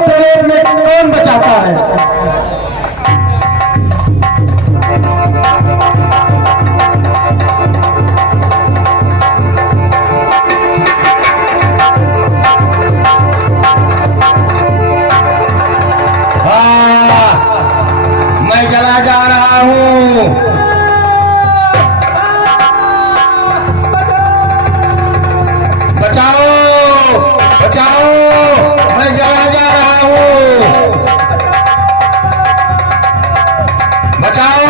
तेरे में कौन बचाता है। मैं चला जा रहा हूँ। बचाओ बचाओ, मैं चला जा रहा हूँ। बचाओ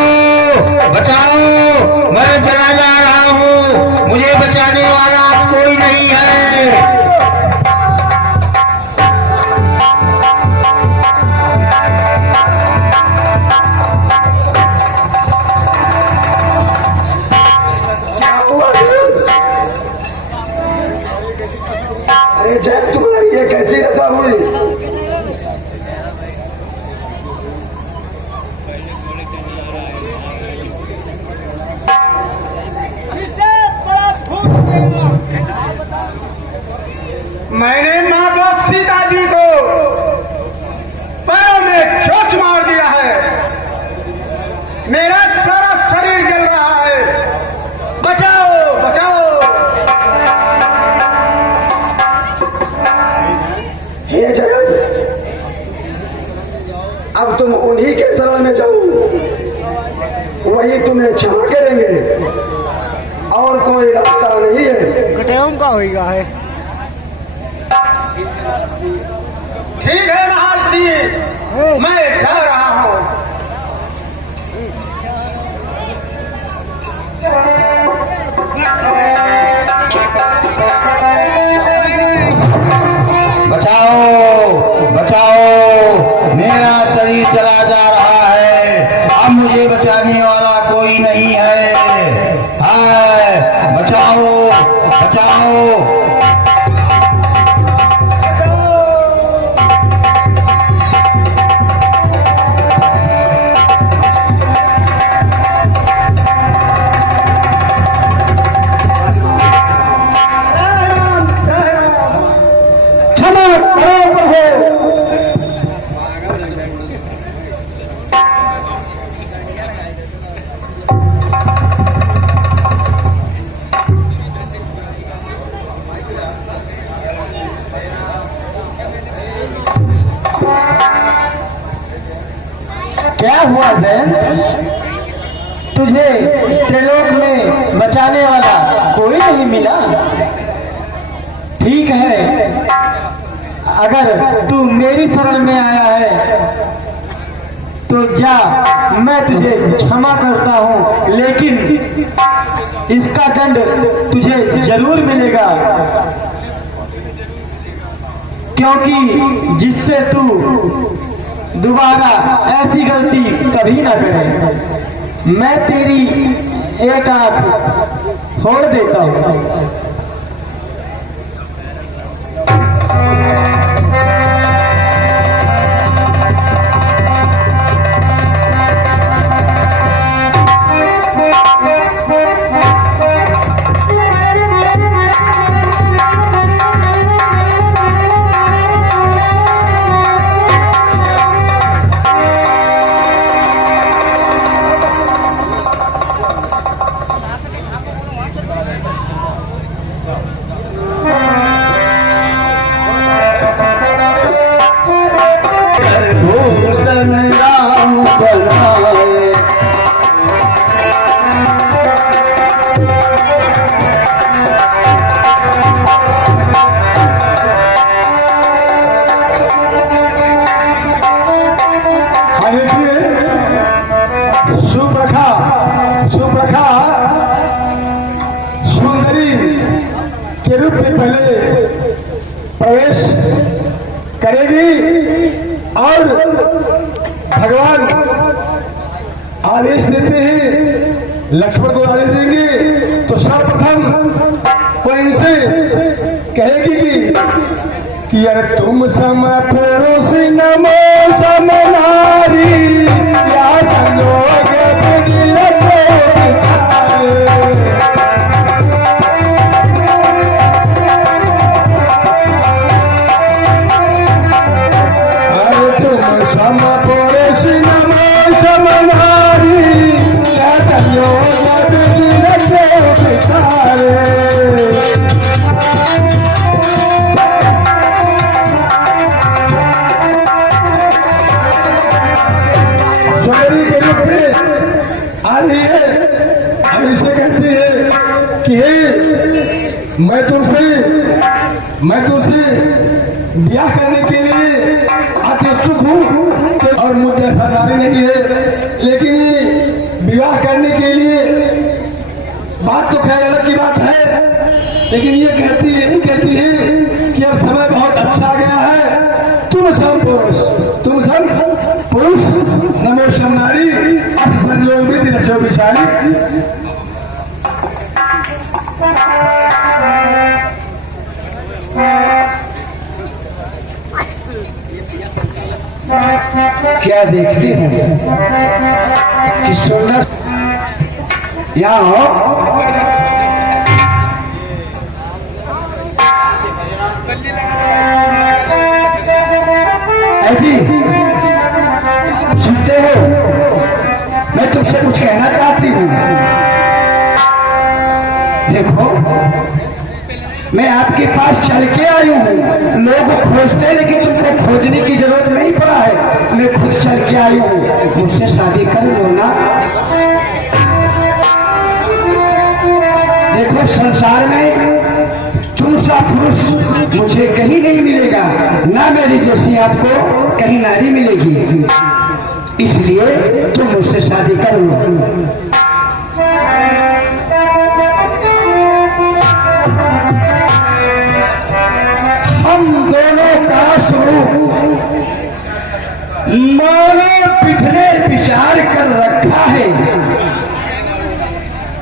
बचाओ, मैं चला जा रहा हूँ। मुझे बचाने वाला कोई नहीं है। अरे जय, तुम्हारी ये कैसी दशा हुई? मैंने माता सीता जी को पैरों में चोट मार दिया है। मेरा सारा शरीर जल रहा है। बचाओ बचाओ। हे जगत, अब तुम उन्हीं के शरण में जाओ, वही तुम्हें क्षमा करेंगे, और कोई रास्ता नहीं है। कटेम का होगा है। ठीक है महर्षि, मैं जा रहा हूँ। बचाओ बचाओ, मेरा शरीर चला जा रहा है। अब मुझे बचाने वाला कोई नहीं है। हाय, बचाओ बचाओ। क्या हुआ जयंत, तुझे त्रिलोक में बचाने वाला कोई नहीं मिला? ठीक है, अगर तू मेरी शरण में आया है तो जा, मैं तुझे क्षमा करता हूँ, लेकिन इसका दंड तुझे जरूर मिलेगा, क्योंकि जिससे तू दोबारा ऐसी गलती कभी ना करे। मैं तेरी एक आंख फोड़ देता हूँ। के रूप में पहले प्रवेश करेगी और भगवान आदेश देते हैं, लक्ष्मण को आदेश देंगे तो सर्वप्रथम वो इनसे कहेगी कि अरे तुम सम पुरुष नमो सम नारी या संयोग मैं तुमसे ब्याह करने के लिए अति उत्सुक हूँ और मुझ जैसा नारी नहीं है, लेकिन विवाह करने के लिए बात तो खैर अलग की बात है, लेकिन ये कहती है कि अब समय बहुत अच्छा आ गया है। तुम सब पुरुष नमो शम नारी अस संयोग विधि रचो विचारी। क्या देखते हो कि सुंदर यहाँ हो। ऐसी सुनते हो, मैं तुमसे कुछ कहना चाहती हूँ। देखो, मैं आपके पास चल के आई हूँ। लोग खोजते लेकिन तुमको खोजने की जरूरत नहीं पड़ा है, मैं खुद चल के आई हूँ। मुझसे शादी कर लो ना। देखो, संसार में तुम सा पुरुष मुझे कहीं नहीं मिलेगा, ना मेरी जैसी आपको कहीं नारी मिलेगी, इसलिए तुम मुझसे शादी कर लो। हम दोनों का स्वरूप मानो पिछले विचार कर रखा है।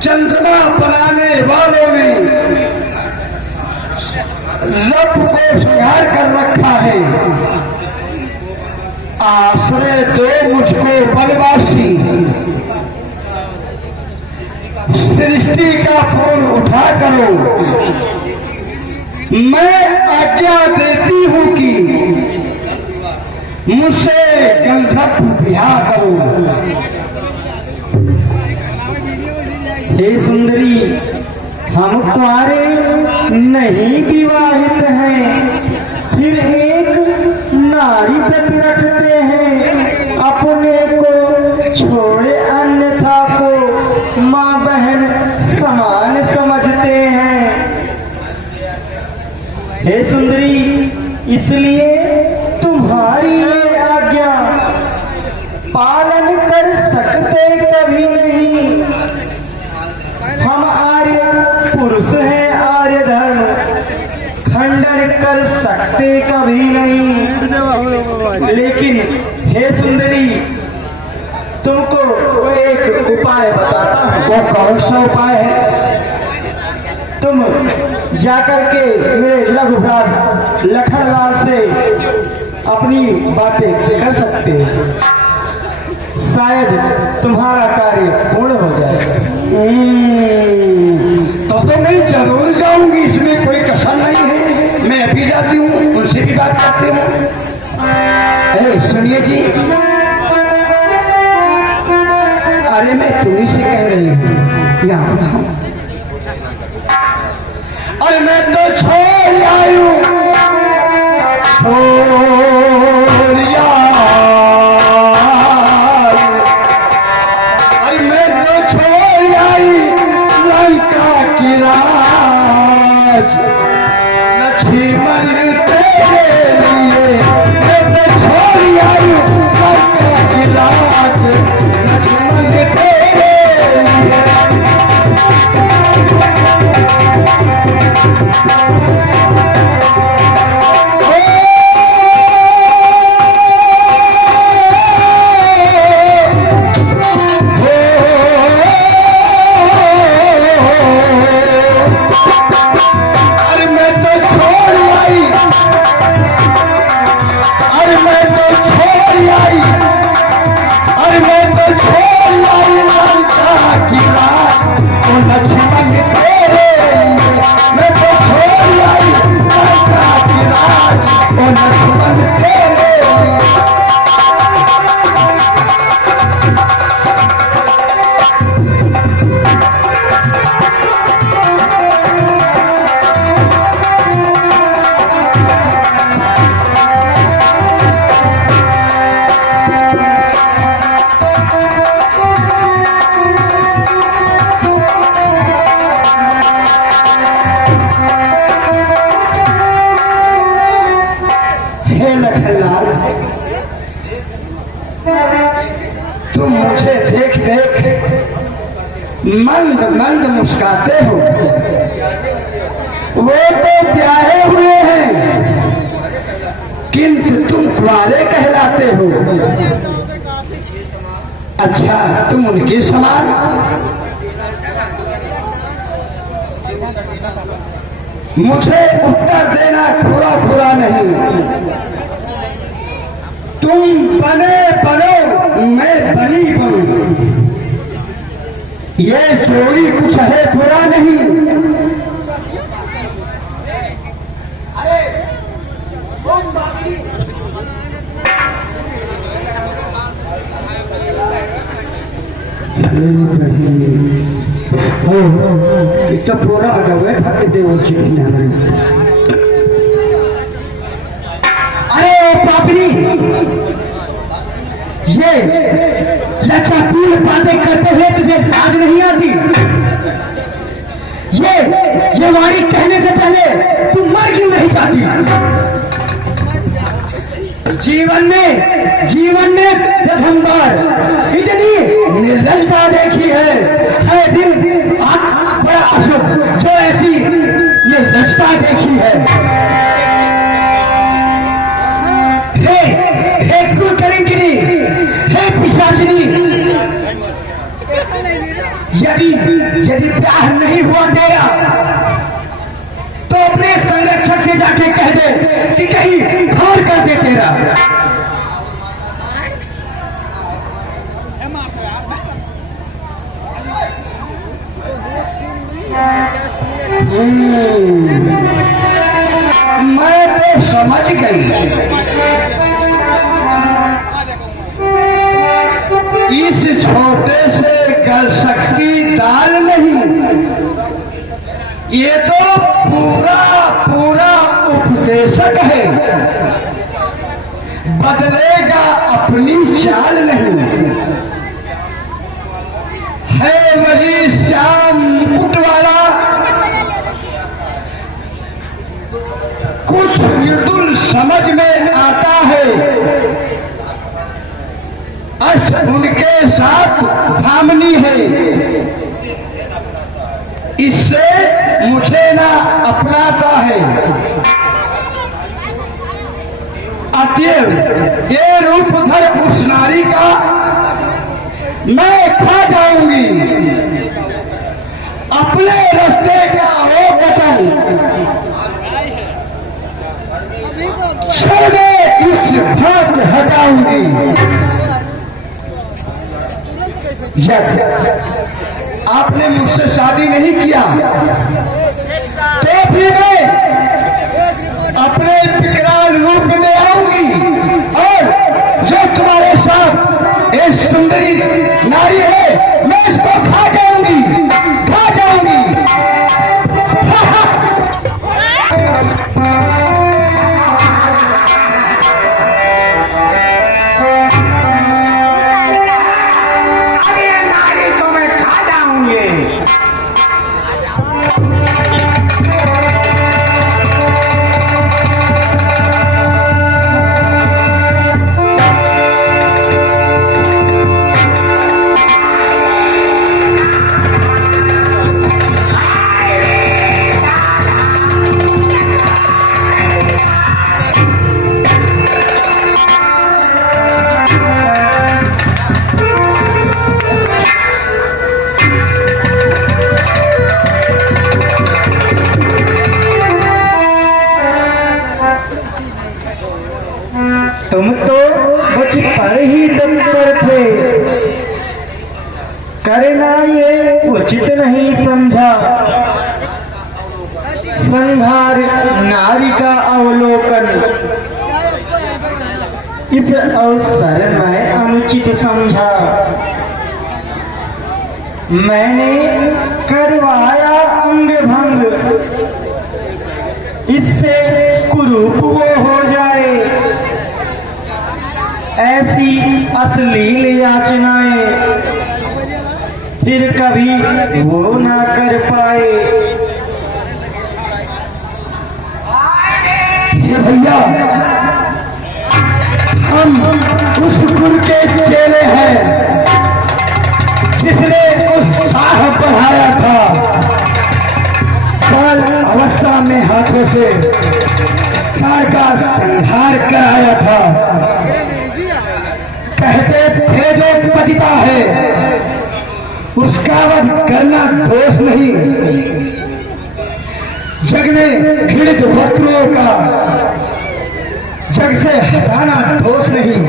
चंद्रमा बनाने वालों ने रब को श्रृंगार कर रखा है। आश्रय दो मुझको वनवासी, सृष्टि का फोन उठा करो। मैं आज्ञा देती हूं कि मुझसे गंधर्व ब्याह करो। हे सुंदरी, हम कुंवारे नहीं विवाहित हैं, फिर एक नारी व्रत रखते हैं। अपने को छोड़े अन्यथा को माँ बहन समान समझते हैं। हे सुंदरी, इसलिए तुम्हारी ये आज्ञा पालन कर सकते कभी नहीं। हम आर्य पुरुष हैं, आर्य धर्म खंडन कर सकते कभी नहीं। लेकिन हे सुंदरी, तुमको एक उपाय बताता हूं। वो कौन सा उपाय है? तुम जाकर के मेरे लघु भ्रात लखनलाल से अपनी बातें कर सकते हो, शायद तुम्हारा कार्य पूर्ण हो जाए। तो मैं जरूर जाऊंगी, इसमें कोई कसर नहीं है। मैं अभी जाती हूँ, उनसे भी बात करती हूँ। सुनिए जी, अरे मैं तुम्ही से कह रही हूँ, यहाँ अरे मैं तो छोड़ आई हूँ, छोड़िया। अरे मैं तो छोड़ आई लंका की राज, लक्ष्मण तेरे लिए। मैं तो छोड़ आई लंका की राज, लक्ष्मण तेरे लिए। जल्लाद, तुम मुझे देख देख मंद मंद मुस्काते हो। वो तो ब्याहे हुए हैं, किंतु तुम कुंवारे कहलाते हो। अच्छा, तुम उनके समान? मुझे उत्तर देना पूरा नहीं। तुम बने बनो, मैं बनी बनूं। ये जोड़ी कुछ है बुरा नहीं। तो पूरा अगवे भक्त देव अरे पापड़ी, ये लचापूर्ण बातें करते हुए तुझे लाज नहीं आती? ये वाणी कहने से पहले तू मर क्यों नहीं जाती? जीवन में प्रथम बार इतनी निर्लजता देखी है दिन बड़ा अशुभ जो ऐसी ये लजता देखी है। हे क्रूर कलिंकिनी, हे पिशाचिनी, यदि प्यार नहीं हुआ तेरा तो अपने संरक्षक से जाके कह दे कि कहीं घोर कर दे तेरा। मैं तो समझ गई, इस छोटे से कर सकती दाल नहीं, ये तो पूरा उपदेशक है। बदलेगा अपनी चाल नहीं, है वही श्याम मुकुट वाला, कुछ मृदुल समझ में आता है। अष्टभुज के साथ भामनी है, इससे मुझे ना अपनाता है। अतएव ये रूपधर उस नारी का मैं खा जाऊंगी। अपने रास्ते का वो बटन छोड़े इस भाग हटाऊंगी। यदि आपने मुझसे शादी नहीं किया तो भी मैं अपने विकराल रूप में आऊंगी और जो तुम्हारे साथ एक सुंदरी नारी है मैं इसको खा जाऊंगी। तुम तो बचपन ही दफ्तर थे, करना ये उचित नहीं समझा। संहार नारी का अवलोकन इस अवसर में अनुचित समझा। मैंने करवाया अंग भंग, इससे कुरूप वो हो जाए। ऐसी अश्लील याचनाएं फिर कभी वो ना कर पाए। ये भैया हम उस गुरु के चेले हैं जिसने उस साह पढ़ाया था, बाल अवस्था में हाथों से गाय का संहार कराया था। कहते थे जो पतिता है उसका वध करना दोष नहीं, जग में घृणित वस्तुओं का जग से हटाना दोष नहीं।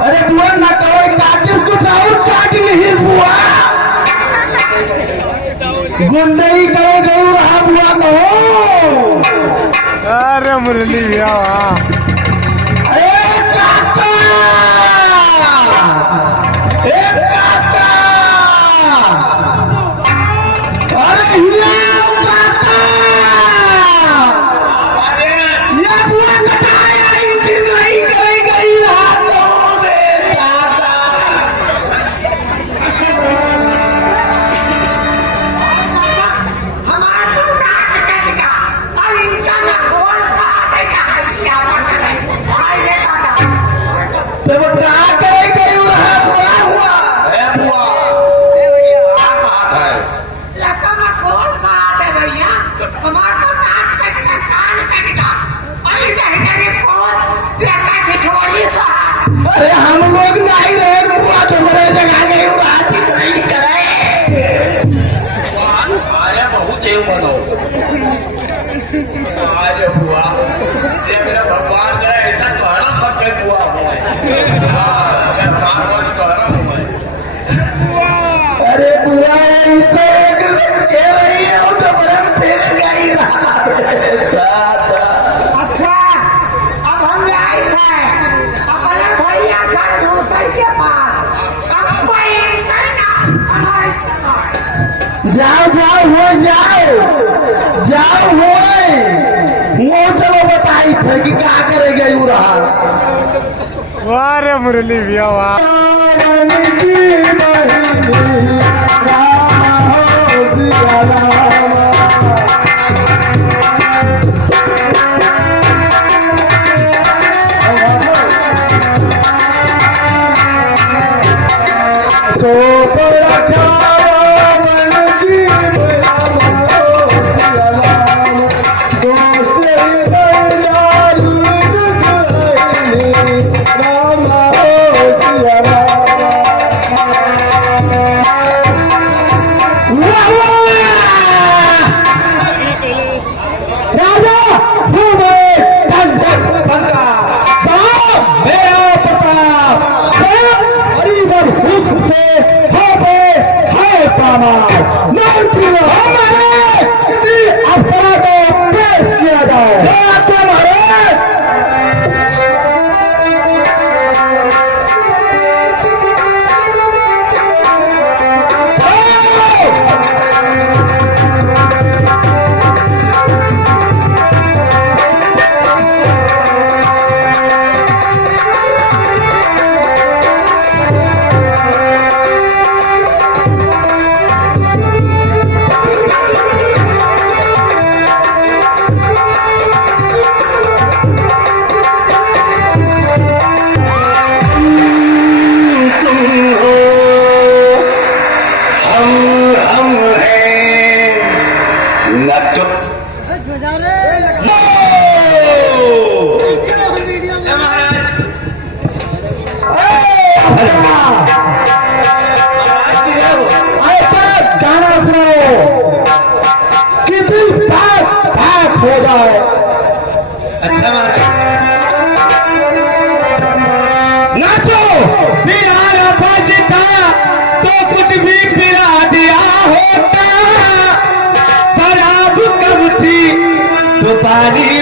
अरे बुआ ना कहो काटिल कुछ और काटिल ही बुआ गुंडई करो गई रहा बुआ कहो। अरे मुरली भैया अरे काका, ए काका, अरे हिया काका, ये बुआ कटाया ही चीज नहीं करे गई हाथों में काका। हमारा तो नाक कटेगा और इनका ना खोल सा देगा क्या पता नहीं भाई ये दादा तो वो क्या करे गई रहा बुआ हुआ लका ना खोल सा दे भैया हमारा तो नाक कटेगा कान कटेगा और इधर इधर खोल लका छिछोड़ी सा अरे हम लोग नहीं रहे बुआ तुम्हारे जगह गई रहा चीज नहीं करे। बहुत देव बनो आज हुआ ये मेरा भगवान ने ऐसा कहना सब के हुआ अगर 5 वर्ष कह रहा हूँ मैं। अरे बुआ तो एक कह रही है वो तो बरम फिर गई रहा। अच्छा अब हम जाए थे अपने भैया का दूसरे के पास अब कोई करना हमारे साथ जाओ जाओ हो जाओ हो वो चलो बताई थे कि क्या करेगा यू रहा। वाह रे मुरली भैया वाह नाचो बिहार बजता तो कुछ भी पिला दिया होता, शराब कब थी तो पानी